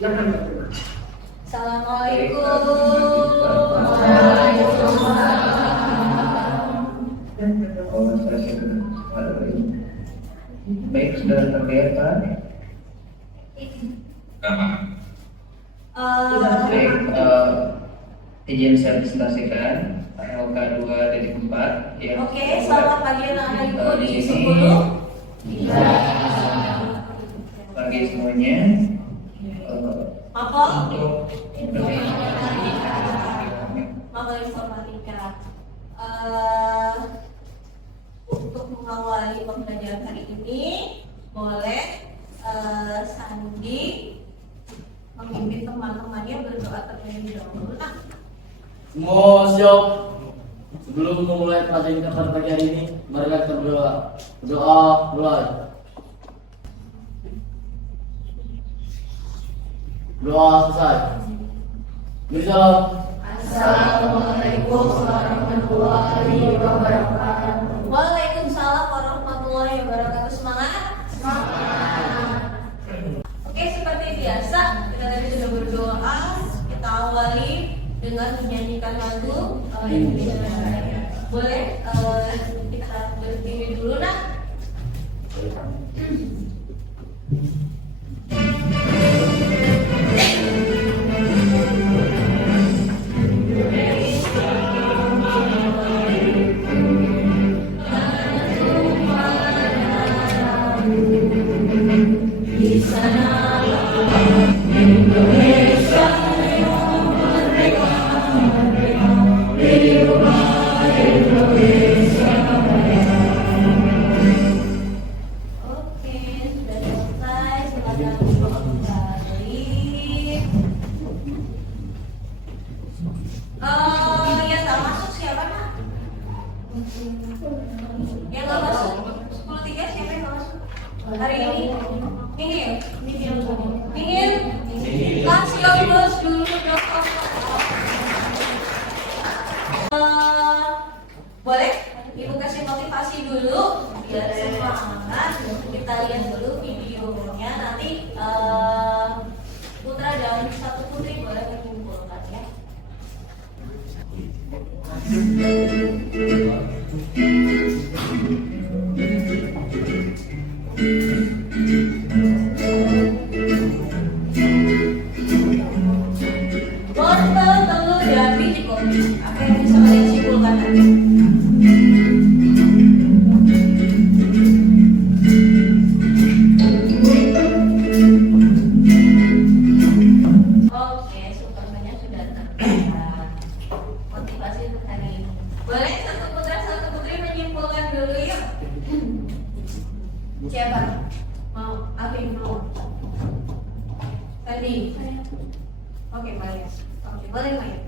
Assalamualaikum. Baik, sudah terlihat Pak. Baik, izin saya presentasikan LK2.4 yang Oke, selamat pagi anak-anak ibu di di sini 10. pagi semuanya. Apa? Untuk Mama informatika. Untuk mengawali pembelajaran hari ini, boleh Sandi memimpin teman-temannya berdoa terlebih dahulu. Nah, Semua siap. Sebelum memulai pelajaran kita pada pagi hari ini, mari kita berdoa. Doa mulai. Doa selesai. Salam. Assalamualaikum warahmatullahi wabarakatuh. Waalaikumsalam warahmatullahi wabarakatuh. Semangat? Semangat. Oke, seperti biasa kita tadi sudah berdoa. Kita awali dengan menyanyikan lagu Indonesia Raya. Boleh kita berdiri dulu nak? Oke, sudah selesai. Silakan kembali. Yang tak masuk siapa nak? Yang nggak masuk 10.3 siapa yang nggak masuk hari ini? Nihil, Nihil, kasih bos dulu dong. Boleh ibu kasih motivasi dulu biar semangat. Kita lihat dulu videonya nanti. Putra dan satu putri boleh menyimpulkan ya. Wortel, telur, dan biji kopi. Apa yang bisa kalian simpulkan nanti? Oke, supermannya sudah terlihat. Motivasi untuk hari ini. Boleh satu putra satu putri menyimpulkan dulu yuk. Siapa? Mau? Afif mau? Tadi? Oke, Maya. Oke, boleh Maya.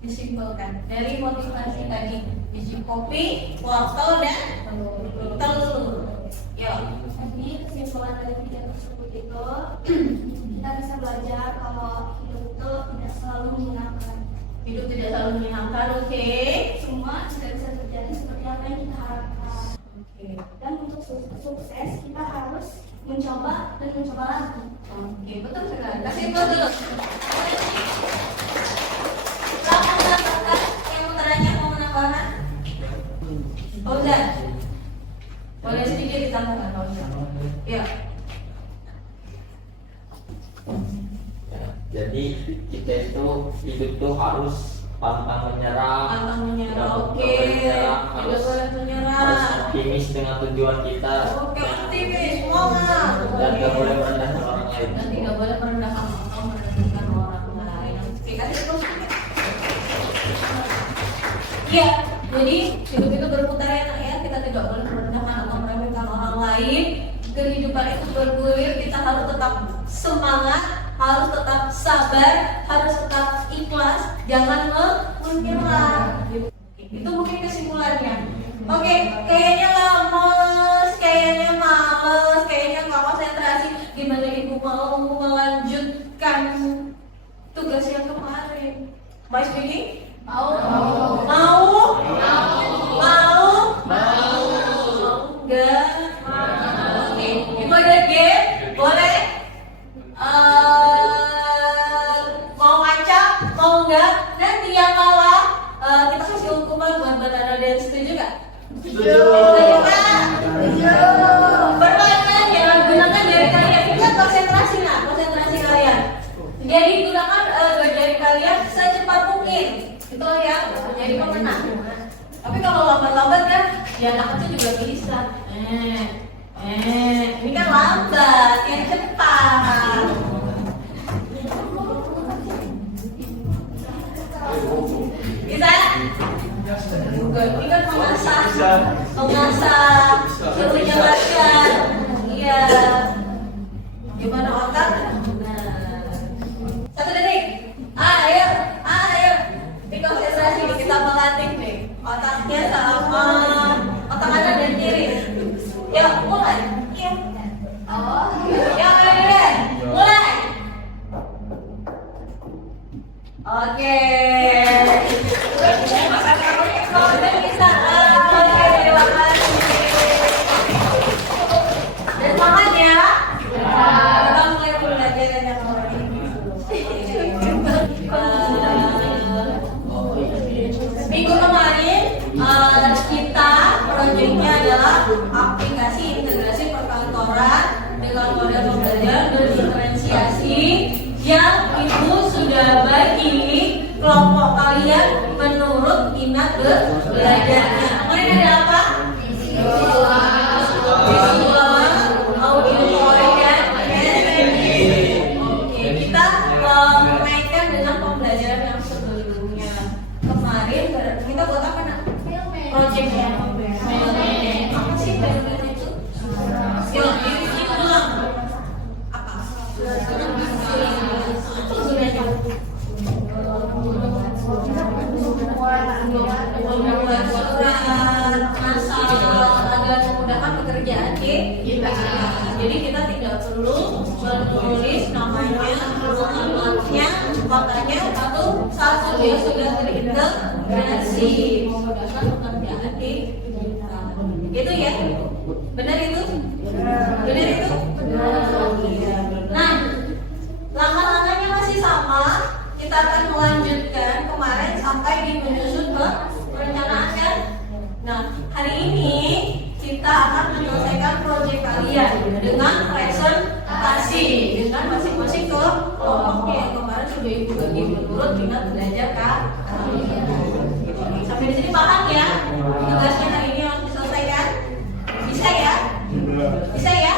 Disimpulkan dari motivasi tadi biji kopi, wortel dan telur. Yuk. Jadi kesimpulan dari video tersebut itu kita bisa belajar kalau hidup itu tidak selalu menyenangkan. Hidup tidak selalu menyenangkan, oke. Semua tidak bisa terjadi seperti apa yang kita harapkan. Oke. Dan untuk sukses kita harus mencoba dan mencoba lagi. Oke, betul sekali. Kasih aplaus dulu. Silakan menambahkan yang putranya mau menambahkan. Fauzan. Boleh sedikit ditambahkan Fauzan. Ya. Jadi kita itu hidup tuh harus pantang menyerah, Pantang menyerah, tidak oke. boleh menyerah, Tidak harus boleh menyerah. optimis dengan tujuan kita, Oke, optimis, semangat. dan tidak boleh merendahkan orang lain. Dan tidak boleh merendahkan atau merendahkan orang lain. Oke, kasih terus. Iya, jadi hidup itu berputar ya nak ya. Kita tidak boleh merendahkan atau meremehkan orang lain. Kehidupan itu bergulir, kita harus tetap semangat, harus tetap sabar, harus tetap ikhlas, jangan menyerah. Itu mungkin kesimpulannya. Oke, kayaknya lemes, kayaknya males, kayaknya nggak konsentrasi. Gimana ibu mau melanjutkan tugas yang kemarin? Mau speaking? Mau? Mau? Mau? Enggak? Oke, ibu ada game? Boleh? Setuju Kak? Perbankan jangan gunakan jari kalian. Ingat konsentrasi nah, konsentrasi kalian. Jadi gunakan jari kalian secepat mungkin. Itu ya, jadi pemenang. Tapi kalau lambat-lambat kan, ya anak kecil juga bisa. Ini kan lambat, yang cepat. Bisa? Ini kan mengasah suruhnya belajar. Iya. Gimana otak? Nah. 1 detik. Ayo. Konsentrasi kita melatih nih. Otaknya sama otak kanan dan kiri. Yuk, mulai. Mulai. Oke. Bisa. Oke, terima kasih. Dan semangat ya. Kita mulai pembelajaran yang baru ini. Minggu kemarin kita proyeknya adalah aplikasi integrasi perkantoran dengan model pembelajaran berdiferensiasi yang ibu sudah bagi kelompok kalian menurut minat belajarnya. Kemarin ada apa? Visual, audio, dan Oke, kita memainkan dengan pembelajaran yang sebelumnya. Kemarin kita buat apa nak? Project ya. Apa sih filmnya itu? Yuk, itu ulang. Apa? Membuat surat, masalah agar memudahkan pekerjaan kita. Jadi kita tidak perlu menulis namanya, alamatnya, makanya satu dia sudah terintegrasi memudahkan pekerjaan kita. Itu ya, benar itu? Benar itu? Nah, langkah-langkahnya masih sama. Kita akan melanjutkan kemarin sampai di menyusun perencanaan kan. Nah, hari ini kita akan menyelesaikan proyek kalian dengan presentasi dengan masing-masing kelompoknya yang kemarin sudah ibu bagi menurut minat belajar kak. Sampai di sini paham ya? Tugasnya hari ini harus diselesaikan. Bisa ya? Bisa ya?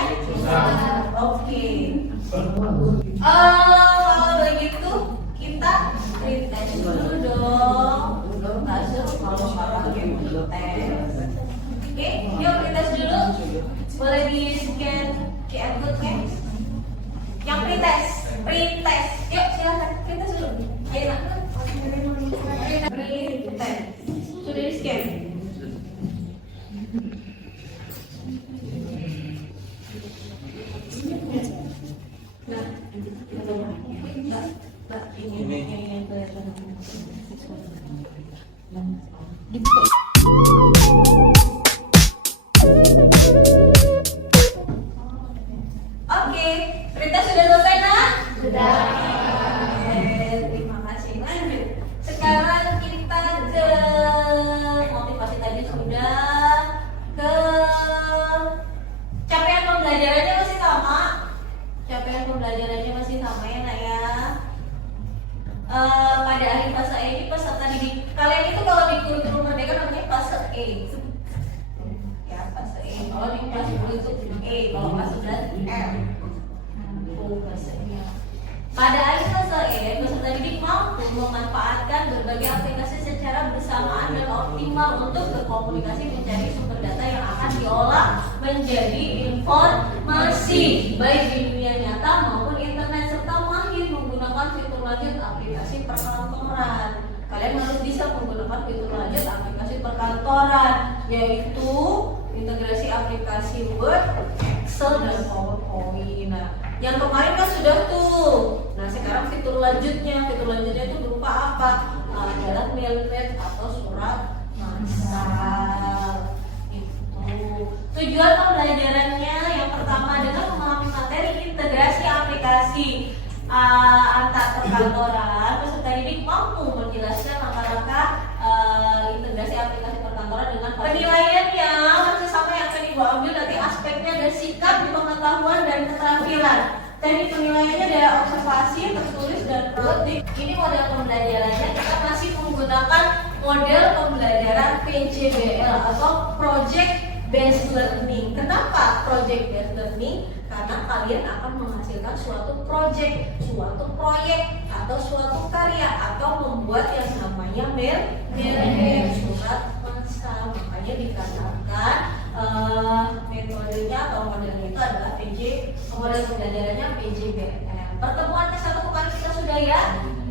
Oke. Kalau begitu kita pretest dulu dong. Masuk kalau pakai pretest. Oke, yuk pretest dulu. Boleh di scan QR code-nya. Yang pretest. Yuk silakan pretest dulu. Ayo nak. Pretest. Sudah di scan. Oke, berita sudah selesai nak? Sudah. Terima kasih. Lanjut. Sekarang kita ke motivasi tadi sudah. Ke capaian pembelajarannya masih sama. Capaian pembelajarannya masih sama ya nak ya. Pada akhir fase E ini peserta didik kalian itu kalau di kurikulum merdeka namanya fase E. Ya fase E. Kalau di kelas 10 itu E, kalau kelas 11 M. Bahasanya. Pada akhir fase E, peserta didik mampu memanfaatkan berbagai aplikasi secara bersamaan dan optimal untuk berkomunikasi mencari sumber data yang akan diolah menjadi informasi baik di dunia nyata maupun internet serta mahir menggunakan fitur lanjut aplikasi perkantoran. Kalian harus bisa menggunakan fitur lanjut aplikasi perkantoran, yaitu integrasi aplikasi Word, Excel, dan PowerPoint. Nah, yang kemarin kan sudah tuh. Nah, sekarang fitur lanjutnya itu berupa apa? Adalah template atau surat massal. Itu. Tujuan pembelajarannya yang pertama adalah memahami materi integrasi aplikasi antar perkantoran. Peserta didik mampu menjelaskan langkah-langkah integrasi aplikasi perkantoran dengan Penilaiannya masih sama yang akan Ibu ambil nanti aspeknya ada sikap, pengetahuan, dan keterampilan. Tadi penilaiannya ada observasi, tertulis, dan praktik. Ini model pembelajarannya kita masih menggunakan model pembelajaran PJBL atau Project Based Learning. Kenapa Project Based Learning? Karena kalian akan menghasilkan suatu project, suatu proyek, atau suatu karya, atau membuat yang namanya surat masa. Makanya dikatakan metodenya atau modelnya itu adalah model pembelajarannya PJBL. Pertemuan ke-1 kemarin kita sudah ya.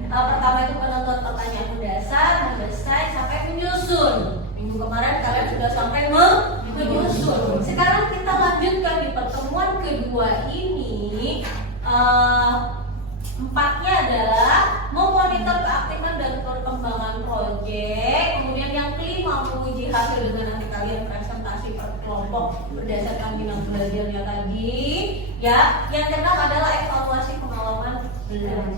Pertama itu penentuan pertanyaan mendasar, mendesain, sampai menyusun. Minggu kemarin kalian sudah sampai menyusun. Sekarang kita lanjutkan di pertemuan kedua ini. Empatnya adalah memonitor keaktifan dan perkembangan proyek. Kemudian yang kelima menguji hasil dengan nanti kalian presentasi per kelompok berdasarkan bidang belajarnya tadi. Ya, yang keenam adalah evaluasi pengalaman belajar.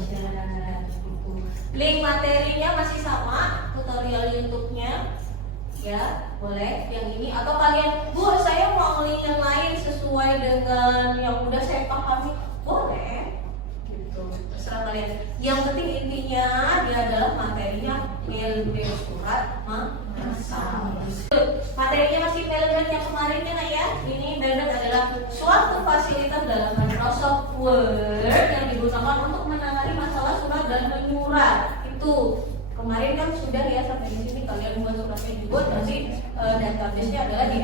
Link materinya masih sama, tutorial YouTube-nya. Ya, boleh yang ini atau kalian, Bu, saya mau link yang lain sesuai dengan yang udah saya pahami. Boleh. Gitu. Terserah kalian. Yang penting intinya dia adalah materinya surat masa. Materinya masih Melbourne yang kemarinnya ya. Ini Melbourne adalah suatu fasilitas dalam Microsoft Word yang digunakan untuk menangani masalah surat dan menyurat. Itu kemarin kan sudah ya sampai di sini kalian buat suratnya dibuat, nanti database-nya adalah di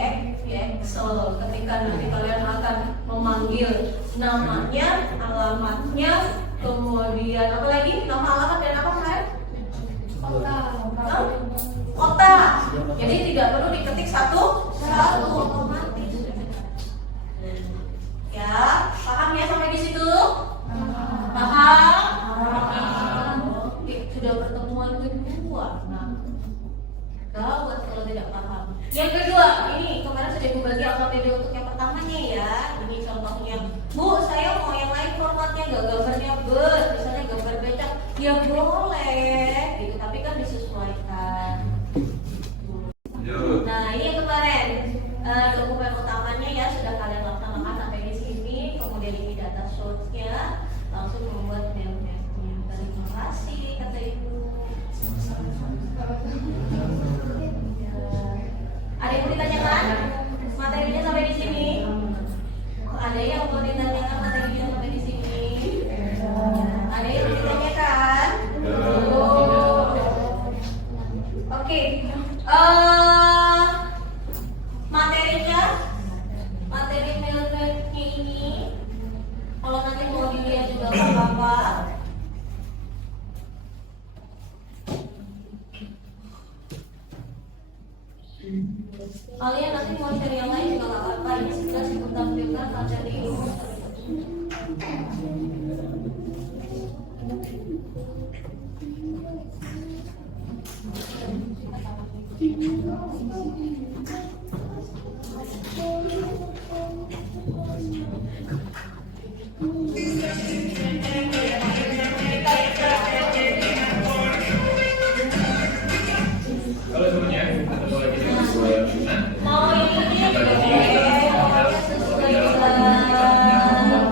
Excel. Ketika nanti kalian akan memanggil namanya, alamatnya, kemudian apa lagi? Nama, alamat, dan apa kemarin? Kota. Jadi tidak perlu diketik satu otomatis. Ya, paham ya sampai di situ? Paham? Oke, sudah pertemuan kedua. Nah, gawat kalau tidak paham. Yang kedua, ini kemarin sudah dibagi alfabet untuk yang pertamanya ya. Ini contohnya, Bu, saya mau yang lain formatnya, gak gambarnya misalnya gambar becak, ya boleh, gitu. Tapi kan disesuaikan. Nah, ini yang kemarin dokumen utamanya ya sudah kalian laksanakan sampai di sini. Kemudian ini data source-nya, langsung membuat mail-nya. Terima kasih kata Ibu. Ada yang mau ditanyakan? Materinya sampai di sini. Ada yang mau ditanyakan materinya sampai di sini? Ada yang mau ditanyakan? Oke. Materi mailnya ini, kalau nanti mau dilihat juga nggak apa-apa. Kalian nanti mau cari yang lain juga nggak apa-apa. Ini sudah saya tampilkan materi ini. Halo semuanya, ketemu lagi dengan gue Yuna. Mau ini juga boleh.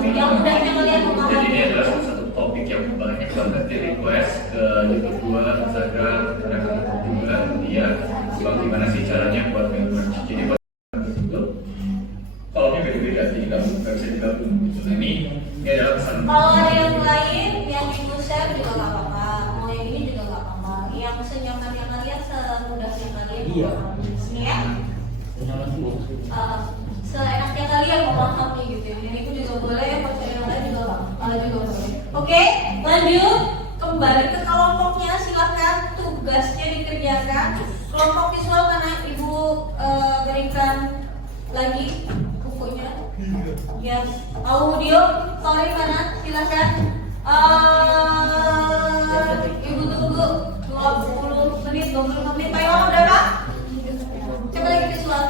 Yang mudahnya kalian Jadi memahami. ini adalah salah satu topik yang banyak banget di request ke YouTube gue, Instagram, karena ketemu juga dia. Bang, gimana sih caranya buat nge-merge? Jadi buat itu, kolomnya beda-beda, jadi nggak bisa digabung. Nah, ini adalah pesan. Kalau ada yang lain yang ibu share juga nggak apa-apa. Mau yang ini juga nggak apa-apa. Yang senyamannya kalian, semudahnya kalian. Iya. Ini ya. Seenaknya kalian memahami gitu. Yang itu juga boleh, yang lain juga boleh. Oke, lanjut. Kembali ke kelompoknya, silakan tugasnya dikerjakan. Kelompok visual karena ibu berikan lagi bukunya. Ya, audio, sorry mana, silakan. Ibu tunggu 20 menit, 25 menit. Pak Iwan udah Pak? Coba lagi visual.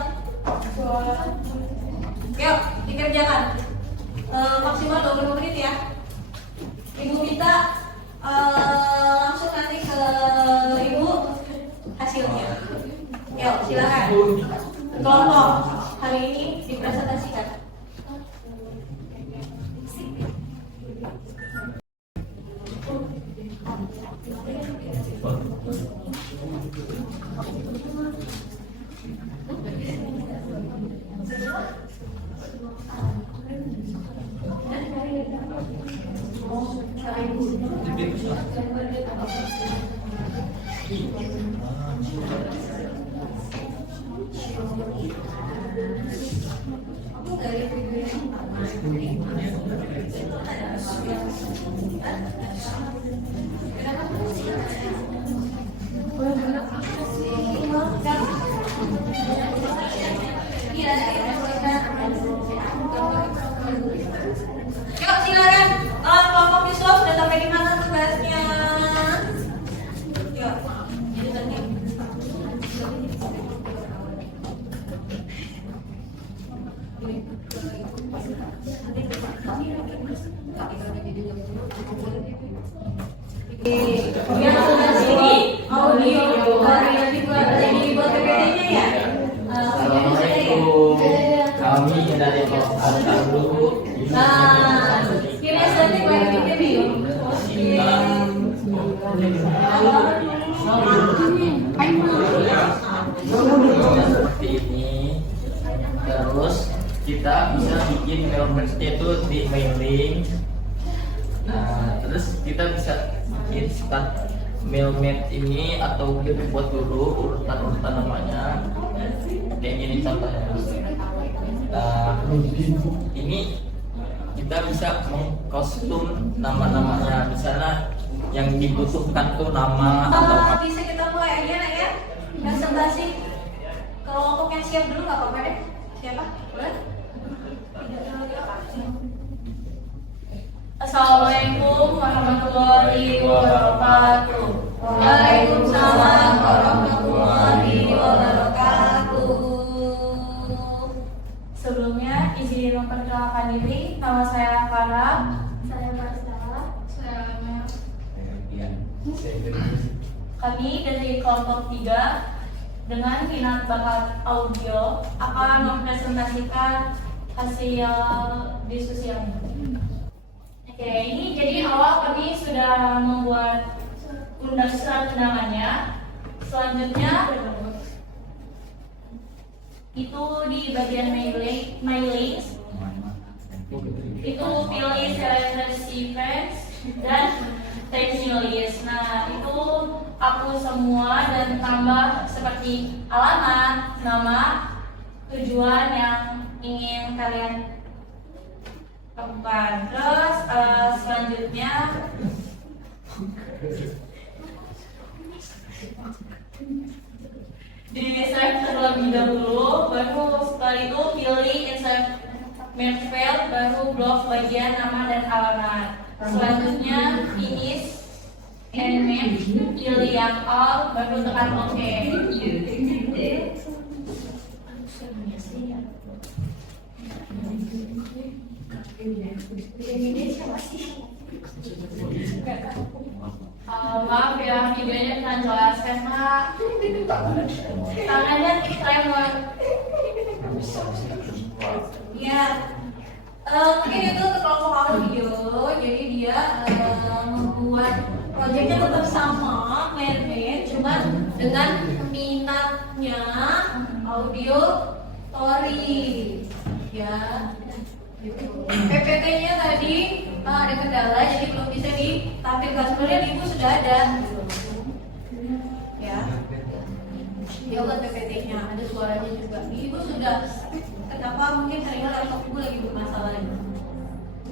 Yuk, dikerjakan. Maksimal 20 menit ya. Ibu minta langsung nanti ke ibu hasilnya. Yuk, silakan. Aku dari video yang pertama. Yuk silakan, kelompok visual sudah sampai di mana tugasnya? Yuk, jadi tadi. Yang sebelah sini audio yang dibuat PPT-nya ya. Assalamualaikum. Kami dari Kota dulu. Nah, kira nanti bagi video. Seperti ini. Terus kita bisa bikin mailbox-nya itu di mailing. Nah, terus kita bisa bikin start mailmat ini atau kita buat dulu urutan-urutan namanya. Kayak gini contohnya. Nah, ini kita bisa mengkostum nama-namanya, misalnya yang dibutuhkan tuh nama atau Bisa kita mulai aja nak ya. Presentasi kelompok yang siap dulu nggak apa-apa deh. Siapa? Boleh? Assalamualaikum warahmatullahi wabarakatuh. Waalaikumsalam warahmatullahi wabarakatuh. Sebelumnya izin memperkenalkan diri, nama saya Farah. Saya Marcella. Saya Mel. Kami dari kelompok 3 dengan minat bakat audio akan mempresentasikan hasil diskusi yang ini. Oke, ini jadi awal kami sudah membuat surat undangannya. Selanjutnya itu di bagian mailings itu pilih selebrasi fans dan thank you list. Nah itu aku semua dan tambah seperti alamat, nama, tujuan yang ingin kalian lakukan. Terus selanjutnya di save terlebih dahulu, baru setelah itu pilih insert field, baru blok bagian nama dan alamat. Selanjutnya finish and match, pilih yang all, baru tekan OK. Maaf ya, videonya kurang jelas karena tangannya tremor. Ya, mungkin itu untuk kelompok audio. Jadi dia membuat proyeknya tetap sama, mermaid, cuma dengan minatnya audio story. Ya, gitu. PPT-nya tadi ada kendala, jadi belum bisa ditampilkan. Sebenarnya ibu sudah ada, ya. Dia buat PPT-nya, ada suaranya juga. Ibu sudah. Kenapa mungkin seringkali laptop ibu lagi bermasalah ya?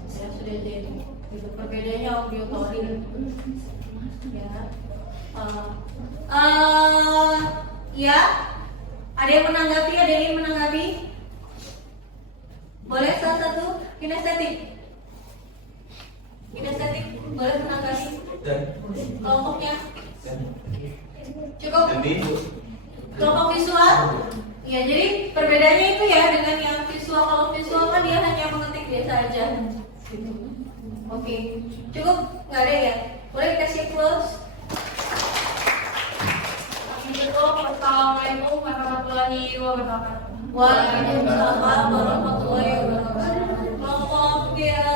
Ya sudah jadi. Gitu. Perbedaannya audio story. Ya. Ya. Ada yang menanggapi? Ada yang ingin menanggapi? Boleh salah satu kinestetik? Kinestetik boleh menanggapi? Kelompoknya? Cukup? Kelompok visual? Ya, jadi perbedaannya itu ya dengan yang visual. Kalau visual kan dia hanya mengetik biasa aja. Oke, cukup? Nggak ada ya? Boleh dikasih close? Assalamualaikum warahmatullahi wabarakatuh. Waalaikumsalam warahmatullahi wabarakatuh. Kelompok ya.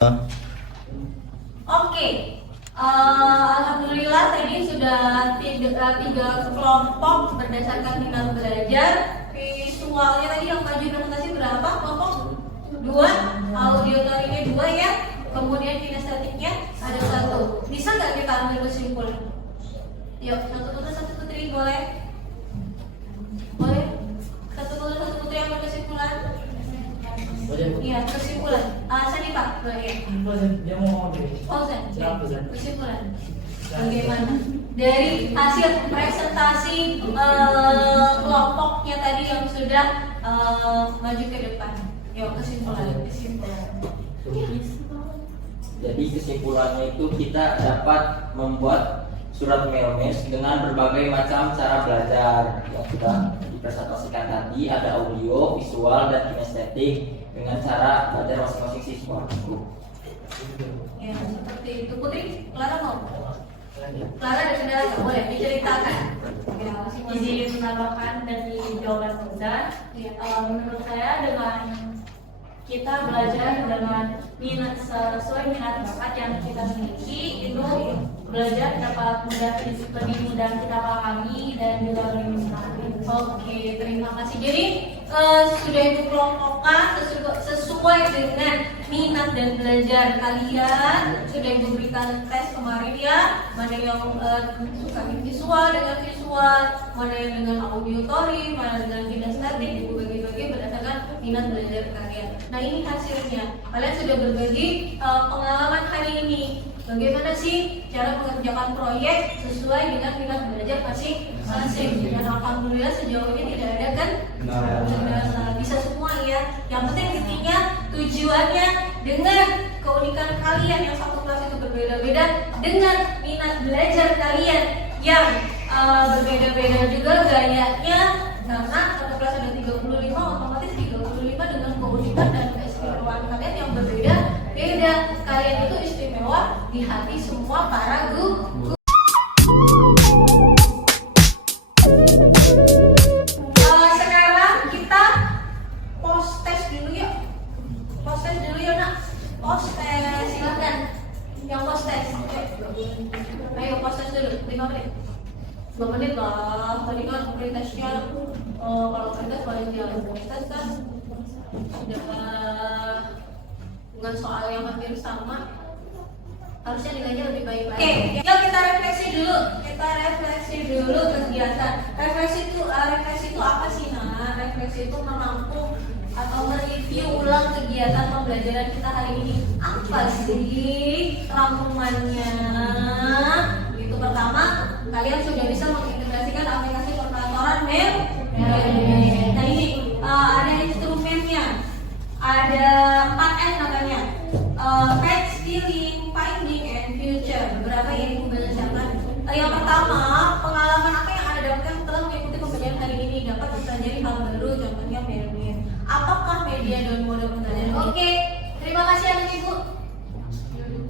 Oke, alhamdulillah tadi sudah tiga kelompok berdasarkan minat belajar. Visualnya tadi yang maju presentasi berapa kelompok? 2, audiotorinya 2 ya. Kemudian kinestetiknya ada 1. Bisa nggak kita ambil kesimpulan? Yuk, satu putri boleh? Boleh? Satu putri ambil kesimpulan? Iya, kesimpulan. Sini Pak, boleh. Dia mau ngomong. Kesimpulan. Bagaimana? Dari hasil presentasi kelompoknya tadi yang sudah maju ke depan. Yuk, kesimpulan. Jadi kesimpulannya itu kita dapat membuat surat Melmes dengan berbagai macam cara belajar yang sudah dipresentasikan tadi. Ada audio, visual, dan kinestetik dengan cara belajar masing-masing siswa. Ya, seperti itu. Putri, Clara mau? Clara ada kendala nggak? Boleh diceritakan. Ya, Jadi menambahkan dari jawaban Ustaz, menurut saya dengan kita belajar dengan minat sesuai minat bakat yang kita miliki, itu belajar dapat lebih mudah kita pahami dan juga lebih menyenangkan. Oke, terima kasih. Jadi sudah itu kelompokkan sesuai dengan minat dan belajar kalian. Sudah ibu berikan tes kemarin ya, mana yang suka visual dengan visual, mana yang dengan auditory, mana dengan kinestetik, ibu bagi-bagi berdasarkan minat belajar kalian. Nah ini hasilnya, kalian sudah berbagi pengalaman hari ini. Bagaimana sih cara mengerjakan proyek sesuai dengan minat belajar masing-masing? Dan alhamdulillah sejauh ini tidak ada kan? Bisa semua ya. Yang penting intinya tujuannya dengan keunikan kalian yang satu kelas itu berbeda-beda, dengan minat belajar kalian yang berbeda-beda juga gayanya, karena satu kelas ada 35, otomatis 35 dengan keunikan dan keistimewaan kalian yang berbeda-beda. Kalian itu istimewa di hati semua para guru. Sekarang kita post test dulu yuk. Post test dulu yuk nak. Post test, silakan. Yang post test. Ayo post test dulu, 5 menit. 2 menit lah. Tadi kan pretestnya kalau pretest paling jauh. Pretest kan sudah dengan soal yang hampir sama, harusnya nilainya lebih baik-baik. Oke, yuk kita refleksi dulu. Kita refleksi dulu kegiatan. Refleksi itu apa sih nak? Refleksi itu menampung atau mereview ulang kegiatan pembelajaran kita hari ini. Apa sih rangkumannya? Itu pertama, kalian sudah bisa mengintegrasikan aplikasi perkantoran Mel. Nah ini ada instrumennya. Ada 4F namanya, Fact, Stealing, Finding, and Future. Beberapa yang ibu bacakan. Yang pertama, pengalaman apa yang Anda dapatkan setelah mengikuti pembelajaran hari ini dapat mempelajari hal baru, contohnya Melmin. Apakah media dan mode pembelajaran? Oke, terima kasih anak ibu.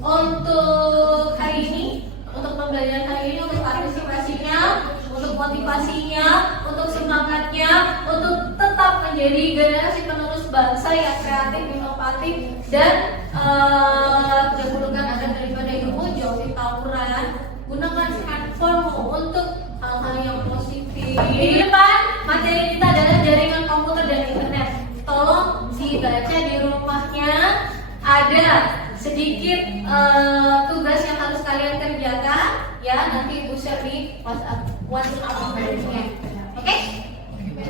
Untuk hari ini, untuk pembelajaran hari ini, untuk partisipasinya, untuk motivasinya, untuk semangatnya, untuk tetap menjadi generasi penerus bangsa yang kreatif, inovatif, dan dahulukan agar daripada ilmu jauhi tawuran. Gunakan handphone untuk hal-hal yang positif. Di depan materi kita adalah jaringan komputer dan internet. Tolong dibaca di rumahnya. Ada sedikit tugas yang harus kalian kerjakan ya, nanti ibu share di WhatsApp grupnya. Oke?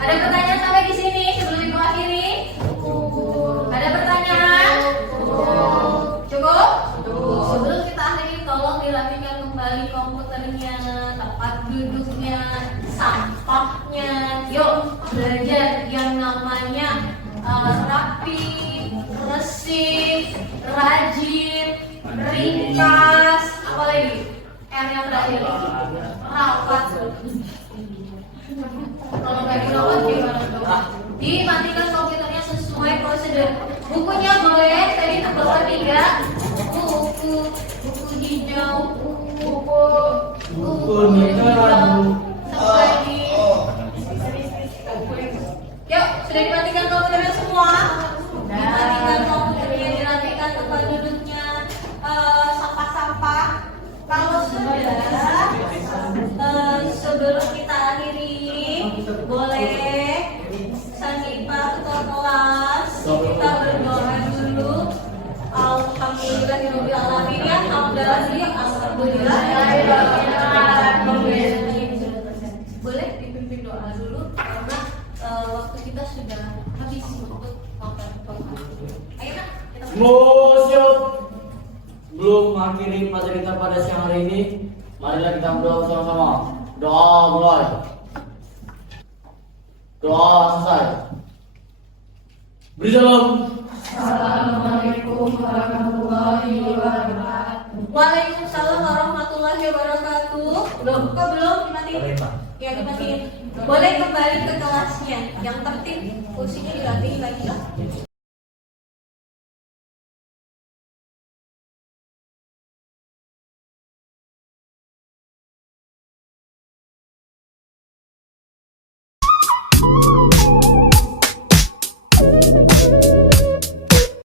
Ada pertanyaan sampai di sini sebelum ibu akhiri? Ada pertanyaan? Cukup? Sebelum kita akhiri, tolong dirapikan kembali komputernya, tempat duduknya, sampahnya. Yuk belajar yang namanya rapi, resik, rajin, ringkas, apa lagi? R yang terakhir, rapat. Kalau nggak dirawat gimana dong? Dimatikan komputernya sesuai prosedur. Bukunya boleh tadi terbawa 3 buku hijau, buku hijau, satu lagi. Yuk, sudah dimatikan komputernya semua. Dimatikan komputernya, dirapikan tempat duduknya. Sebelum kita akhiri, boleh Sanifah ketua kelas kita berdoa dulu. Alhamdulillahirobbilalamin ya. Alhamdulillah. Boleh dipimpin doa dulu karena waktu kita sudah habis untuk makan. Ayo nak, kita Musyuk. Sebelum mengakhiri materi kita pada siang hari ini, marilah kita berdoa sama-sama. Doa mulai. Doa selesai. Beri salam. Assalamualaikum warahmatullahi wabarakatuh. Waalaikumsalam warahmatullahi wabarakatuh. Belum, kok belum dimatiin? Ya dimatiin. Boleh kembali ke kelasnya. Yang tertib kursinya diganti lagi ya.